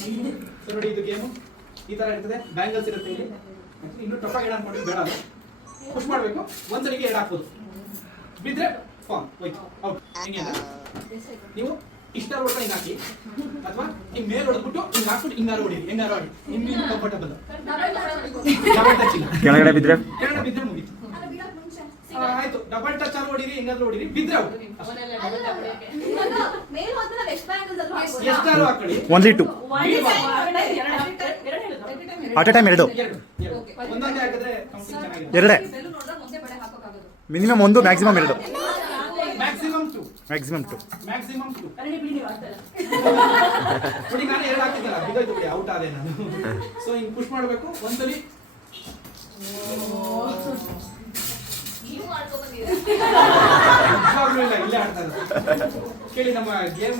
So ನೋಡಿ ಇದು game ಈ ತರ ಇರ್ತದೆ, ಬ್ಯಾಂಗಲ್ಸ್ ಇರುತ್ತೆ ಇಲ್ಲಿ. ಇನ್ನು ಟಫಾಗಿ ಏನಾದ್ರು ಮಾಡಿ ಬೇಡ, ಪುಷ್ ಮಾಡಬೇಕು. ಒಂದ್ಸಲಿಗೆ 2 ಹಾಕ್ಬೋದು, ಬಿದ್ರೆ ಫಾರ್ಮ್ ಹೋಯ್ತು ಔಟ್. ಹಿಂಗೆ ನೀವು ಇಷ್ಟ ಹೊಡ್ಕೊಂಡು ಹಿಂಗೆ ಹಾಕಿ, ಅಥವಾ ಹಿಂಗೆ ಮೇಲೆ ಹೊಡೆದ್ಬಿಟ್ಟು ಹಿಂಗೆ ಹಾಕ್ಬಿಟ್ಟು ಹಿಂಗಾರು ಹೊಡಿ, ಹೆಂಗಾರು ಹೊಡಿ, ಇನ್ನು ಕಂಫರ್ಟಬಲ್. ಕೆಳಗಡೆ ಬಿದ್ರೆ ಮುಗೀತು. ಆಯ್ತು, ಡಬಲ್ ಟಚ್ ಆಗಿ ಹೊಡಿರಿ, ಹಿಂಗಾದ್ರು ಹೊಡಿರಿ, ಬಿದ್ರೆ ಔಟ್. ಎಷ್ಟಾರು ಹಾಕೊಳ್ಳಿ, ಓನ್ಲಿ 2 ಅಟ್ ಎ ಟೈಮ್. 2 ಒಂದೊಂದೇ ಹಾಕಿದ್ರೆ ಕೌಂಟಿಂಗ್ ಚೆನ್ನಾಗಿದೆ. 2 ಮಿನಿಮಮ್ 1, ಮ್ಯಾಕ್ಸಿಮಮ್ 2. ಮ್ಯಾಕ್ಸಿಮಮ್ 2. ನೋಡಿ ನಾನು 2 ಹಾಕಿದ್ದಲ್ಲ, ಬಿದ್ದೋಯ್ತು ಬಿಡಿ, ಔಟ್ ಆದೆ ನಾನು. ಸೊ ಹಿಂಗೆ ಪುಷ್ ಮಾಡಬೇಕು ಒಂದ್ಸಲಿ. ಇಲ್ಲ, ಇಲ್ಲೇ ಆಡ್ತಾ ಇರೋದು ಕೇಳಿ. ನಮ್ಮ ಗೇಮ್